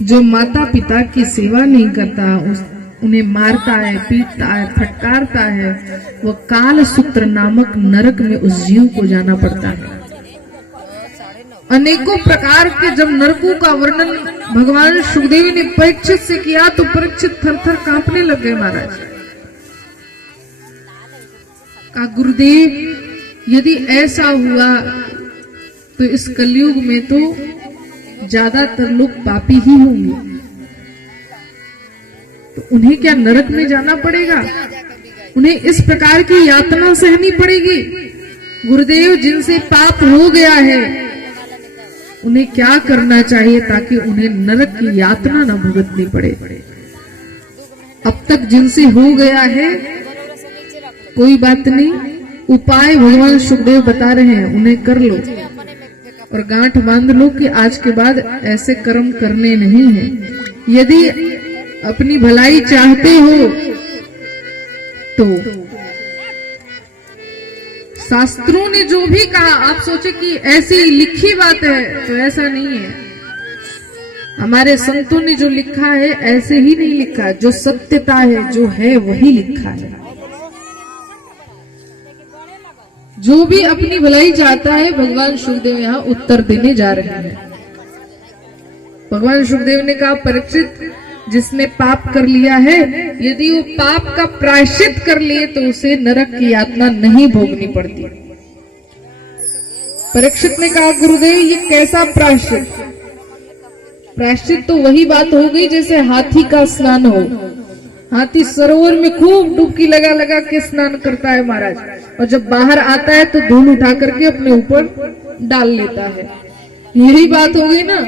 जो माता पिता की सेवा नहीं करता, उन्हें मारता है, पीटता है, फटकारता है, वो काल सूत्र नामक नरक में उस जीव को जाना पड़ता है। अनेकों प्रकार के जब नरकों का वर्णन भगवान सुखदेव ने परीक्षित से किया तो परीक्षित थर-थर कांपने लग गए। महाराज कहा, गुरुदेव यदि ऐसा हुआ तो इस कलयुग में तो ज्यादातर लोग पापी ही होंगे, तो उन्हें क्या नरक में जाना पड़ेगा? उन्हें इस प्रकार की यातना सहनी पड़ेगी? गुरुदेव जिनसे पाप हो गया है उन्हें क्या करना चाहिए ताकि उन्हें नरक की यातना न भुगतनी पड़े? अब तक जिनसे हो गया है कोई बात नहीं, उपाय भगवान सुखदेव बता रहे हैं, उन्हें कर लो और गांठ बांध लो कि आज के बाद ऐसे कर्म करने नहीं है। यदि अपनी भलाई चाहते हो तो शास्त्रों ने जो भी कहा, आप सोचे कि ऐसी लिखी बात है, तो ऐसा नहीं है। हमारे संतों ने जो लिखा है ऐसे ही नहीं लिखा, जो सत्यता है, जो है वही लिखा है। जो भी अपनी भलाई चाहता है भगवान सुखदेव यहाँ उत्तर देने जा रहे हैं। भगवान सुखदेव ने कहा, परीक्षित जिसने पाप कर लिया है, यदि वो पाप का प्रायश्चित कर लिए तो उसे नरक की यातना नहीं भोगनी पड़ती। परीक्षित ने कहा, गुरुदेव ये कैसा प्रायश्चित? प्रायश्चित तो वही बात हो गई जैसे हाथी का स्नान हो। हाथी सरोवर में खूब डुबकी लगा लगा के स्नान करता है महाराज, और जब बाहर आता है तो धूल उठा करके अपने ऊपर डाल लेता है। यही बात हो गई ना।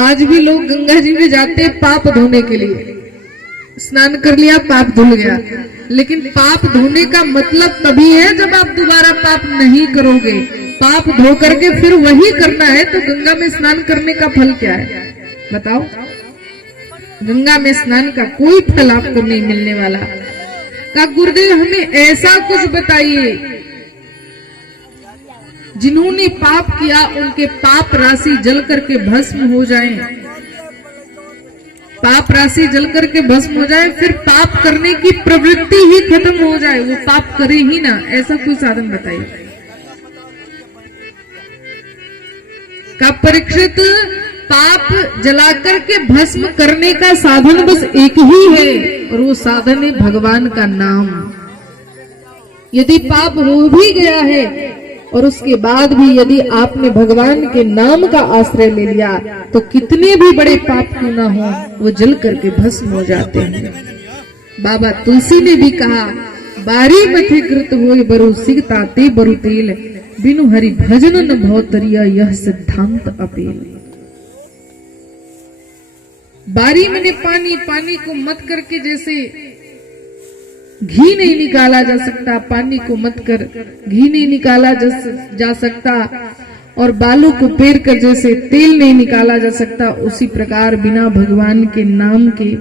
आज भी लोग गंगा जी में जाते हैं पाप धोने के लिए। स्नान कर लिया, पाप धुल गया, लेकिन पाप धोने का मतलब तभी है जब आप दोबारा पाप नहीं करोगे। पाप धो करके फिर वही करना है तो गंगा में स्नान करने का फल क्या है बताओ? गंगा में स्नान का कोई फल आपको नहीं मिलने वाला। कहा, गुरुदेव हमें ऐसा कुछ बताइए जिन्होंने पाप किया उनके पाप राशि जल करके भस्म हो जाए। पाप राशि जल करके भस्म हो जाए, फिर पाप करने की प्रवृत्ति ही खत्म हो जाए, वो पाप करे ही ना, ऐसा कोई साधन बताइए। का परीक्षित, पाप जलाकर के भस्म करने का साधन बस एक ही है, और वो साधन है भगवान का नाम। यदि पाप हो भी गया है और उसके बाद भी यदि आपने भगवान के नाम का आश्रय ले लिया तो कितने भी बड़े पाप क्यों ना हो वो जल करके भस्म हो जाते हैं। बाबा तुलसी ने भी कहा, बारी मथे कृत होय बरु सिगताते बरु तेल, बिनु हरि भजन न भवतरिया यह सिद्धांत अपेल। बारी मने पानी, पानी को मत करके जैसे घी नहीं निकाला जा सकता, पानी को मत कर घी नहीं निकाला जा सकता, और बालू को पेर कर जैसे तेल नहीं निकाला जा सकता, उसी प्रकार बिना भगवान के नाम के